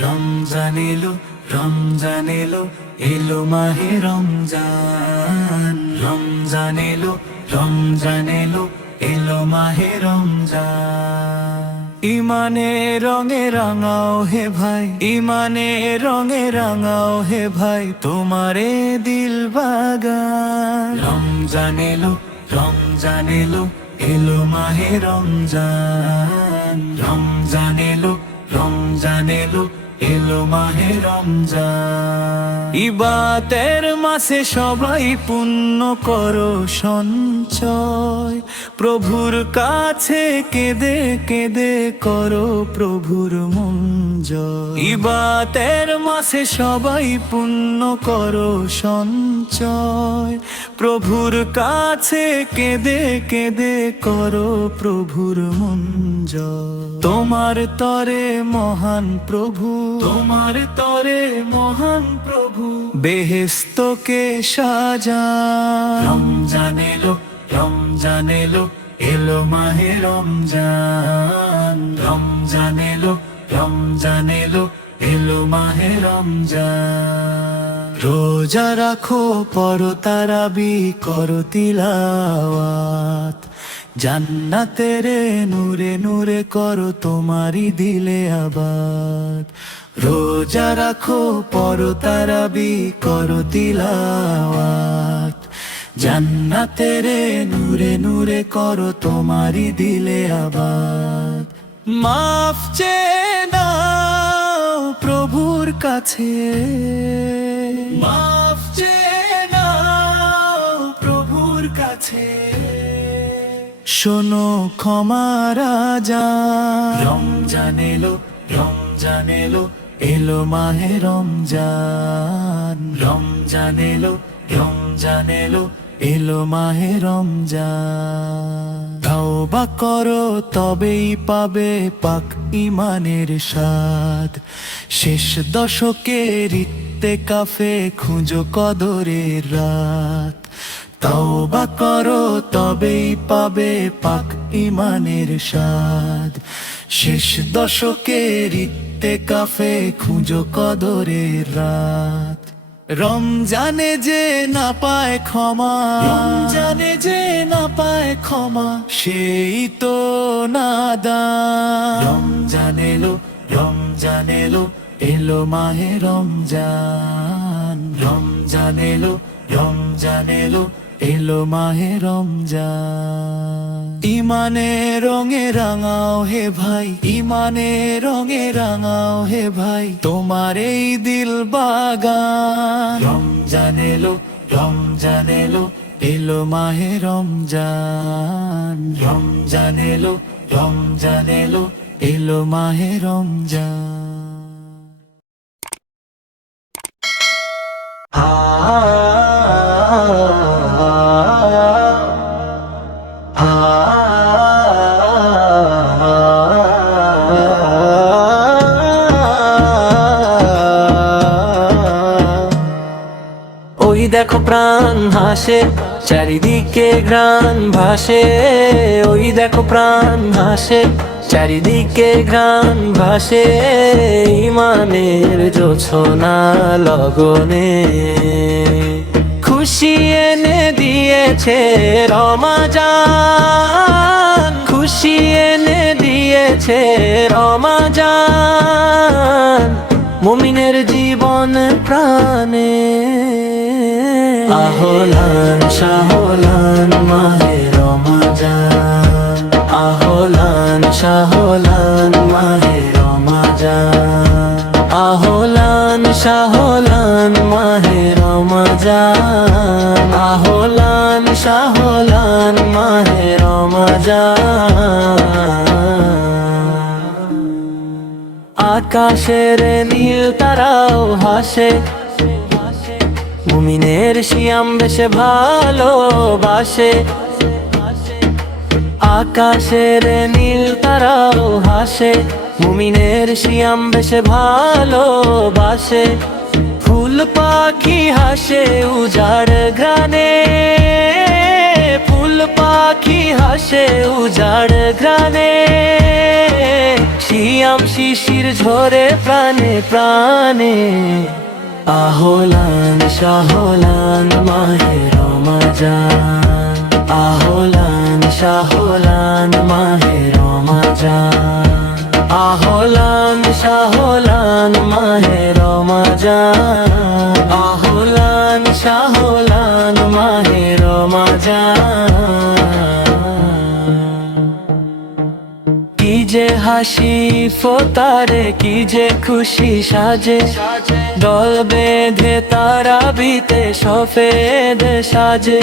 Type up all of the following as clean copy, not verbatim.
রমজান এলো, রমজান এলো, এলো মাহে রমজান। রমজান এলো, রমজান এলো, এলো মাহে রমজান। ইমানে রঙে রাঙাও হে ভাই, ইমানে রঙে রাঙাও হে ভাই, তোমারে দিল বাগান। রমজান এলো, রমজান এলো, এলো মাহে রমজান। রমজান এলো, রমজান এলো, এলো মাহে রমজান। ইবাতের মাসে সবাই পুণ্য করো সঞ্চয়, প্রভুর কাছে কেঁদে কেঁদে করো প্রভুর মন জয়। ইবাতের মাসে সবাই পুণ্য করো সঞ্চয়, প্রভুর কাছে কেঁদে কেঁদে করো প্রভুর মন জয়। তোমার তরে মহান প্রভু, তোমার তরে মহান প্রভু, বেহেশতকে সাজান। রমজান এলো, রমজান এলো, এলো মাহে রমজান। রমজান এলো, রমজান এলো, এলো মাহে রমজান। রোজা রাখো, পড়ো তারাবি, করো তিলাওয়াত, জান্নাতের নূরে নূরে করো তোমারই দিলে আবাদ। রোজা রাখো, পড়ো তারাবি, করো তিলাওয়াত, জান্নাতের নূরে নূরে করো তোমারই দিলে আবাদ। মাফ চেয়ে নাও প্রভুর কাছে, মাফ চেয়ে নাও প্রভুর কাছে, শোনো ক্ষমার আযান। রমজান এলো, রমজান এলো, এলো মাহে রমজান। রমজান এলো, রমজান এলো, এলো মাহে রমজান। তওবা করো তবেই পাবে পাক ইমানের স্বাদ, শেষ দশকের ইত্তেকাফে খুঁজো কদরের রাত। তওবা করো তবেই পাবে পাক ইমানের স্বাদ, শেষ দশকের ইত্তেকাফে খুঁজো কদরের রাত। রমজানে যে না পায় ক্ষমা, রমজানে যে না পায় ক্ষমা, সেই তো নাদান। রমজান এলো, রমজান এলো, এলো মাহে রমজান। রমজান এলো, রমজান এলো, এলো মাহে রমজান। ইমানে রঙে রাঙাও হে ভাই, ইমানে রঙে রাঙাও হে ভাই, তোমার এই দিল বাগান। রমজান এলো, রমজান এলো, এলো মাহে রমজান। রমজান এলো, রমজান এলো, এলো মাহে রমজান। ওই দেখো প্রাণ হাসে, চারিদিকে ঘ্রাণ ভাসে। ওই দেখো প্রাণ হাসে, চারিদিকে ঘ্রাণ ভাসে। ইমানের জোছনা লগনে খুশি এনে দিয়েছে রমাজান, খুশি এনে দিয়েছে রমাজান। মুমিনের জীবন প্রাণে আহলান শাহলান মাহে রমাজান, আহলান শাহলান মাহে রমাজান, আহলান শাহলান মাহে রমাজান, আহলান শাহলান মাহে রমাজান। আকাশের নীল তারাও হাসে, মুমিনের শিয়াম বেশে ভালোবাসে। আকাশের নীল তারাও হাসে, মুমিনের শিয়াম বেশে ভালোবাসে। ফুল পাখি হাসে উজাড় ঘ্রাণে, ফুল পাখি পাখি হাসে উজাড় ঘ্রাণে, শিয়াম শিশির ঝরে প্রাণে প্রাণে। আহলান শাহলান মাহে রমজান, আহলান শাহলান মাহে রমজান, আহলান শাহলান মাহে রমজান, আহলান শাহলান মাহে রমজান। কি যে হাসি ফোতারে, কি যে খুশি সাজে, দল বেঁধে তারাবিতে সফেদ সাজে।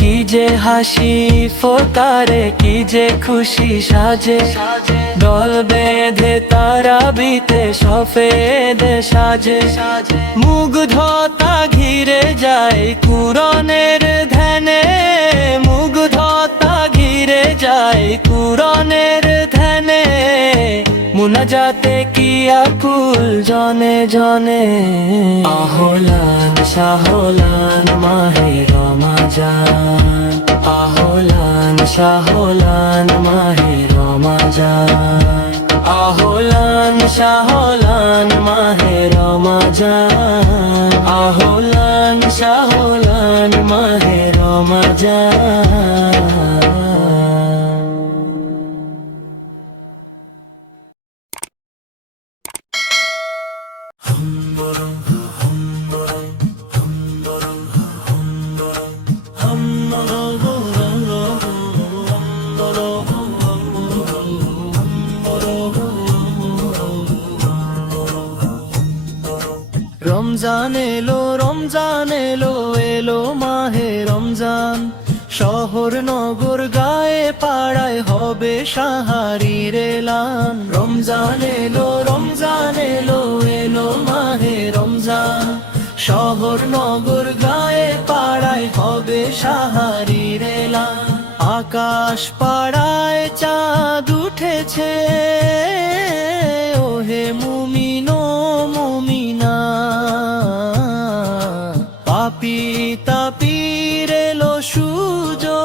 কি যে হাসি ফোতারে, কি যে খুশি সাজে, দল বেঁধে তারাবিতে সফেদ সাজে। মুগ্ধতা ঘিরে যায় কুরআনের ধ্যানে, মুগ্ধতা ঘিরে যায় কুরআনের ধ্যানে। মুনাজাতে কি আকুল জনে জনে, আহলান শাহলান মাহে রমজান, আহলান শাহলান মাহে রমজান, আহলান শাহলান মাহে রমজান, আহলান শাহলান মাহে রমজান। রমজান এলো রমজান এলো, এলো মাহে রমজান। শহর নগর গায়ে পাড়ায় হবে সাহারির এলান। রমজান এলো রমজান এলো, এলো মাহে রমজান। শহর নগর গায়ে পাড়ায় হবে সাহারির এলান। আকাশ পাড়ায় চাঁদ উঠেছে, ওহে মুমিন ও মুমিনা। পাপী তাপীর এলো সুযোগ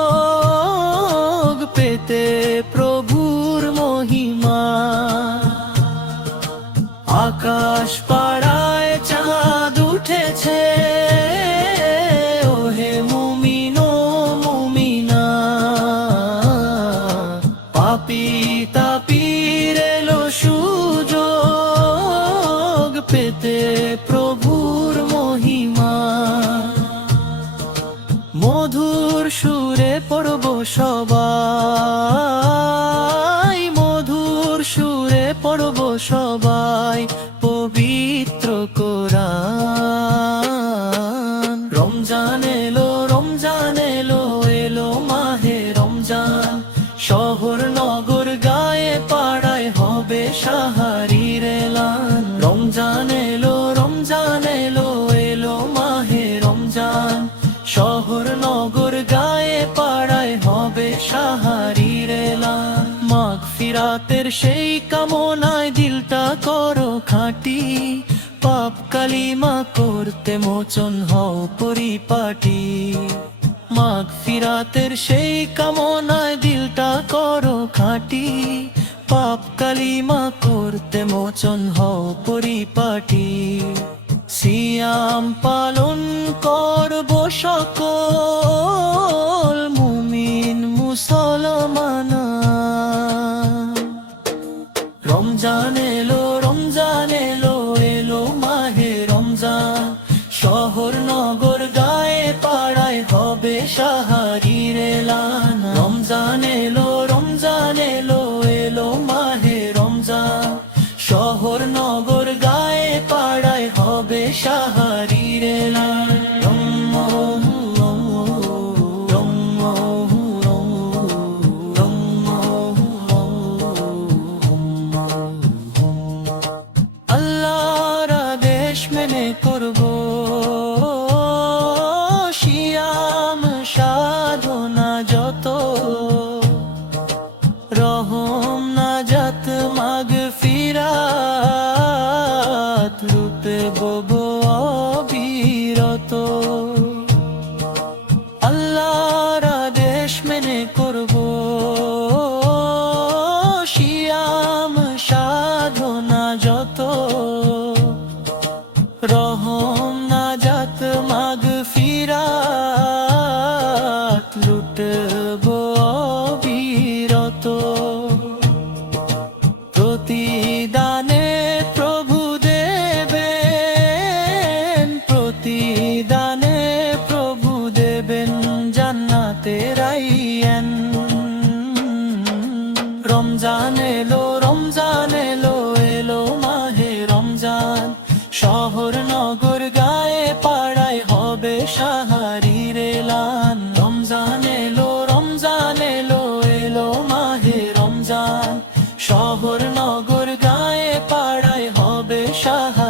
পেতে প্রভুর মহিমা। আকাশ পাড়ায় চাঁদ উঠেছে, ওহে মুমিন ও মুমিনা। পাপী তাপীর এলো সুযোগ পেতে প্রভুর মহিমা। মধুর সুরে পড়ব সবাই, মধুর সুরে পড়ব সবাই পবিত্র কোরআন। রমজান এলো রমজান এলো, এলো মাহে রমজান। শহর নগর গায়ে পাড়ায় হবে সাহারির এলান। রমজান এলো রমজান এলো, এলো মাহে রমজান। শহর নগর গায়ে পাড়ায় হবে সাহারির এলান। মাগফিরাতের সেই কামনায় দিলটা করো খাঁটি, পাপ কালিমা করতে মোচন হও পরিপাটি। মাগফিরাতের সেই কামনায় দিলটা করো খাঁটি, পাপ কালিমা করতে মোচন হও পরিপাটি। সিয়াম পালন করব সকল মুমিন মুসলমান। রমজান এলো রমজান এলো, এলো মাহে রমজান। শহর নগর গায়ে পাড়ায় হবে সাহারির এলান। রমজান এলো রমজান এলো, এলো মাহে রমজান। শহর নগর গায়ে পাড়ায় হবে সাহারির এলান। আল্লাহর আদেশ মেনে করব সিয়াম সাধনা যত। রহম নাজাত মাগফিরাত রহম নাজাত মাগফিরাত লুটবো অবিরত। প্রতিদানে প্রভু দেবেন, প্রতিদানে প্রভু দেবেন জান্নাতের আইন। রমজান এলো, রমজান এলো, এলো মাহে রমজান। শহর নগর গায়ে পাড়ায় হবে সাহারির এলান। রমজান এলো, রমজান এলো, এলো মাহে রমজান। শহর নগর গায়ে পাড়ায় হবে সাহারি।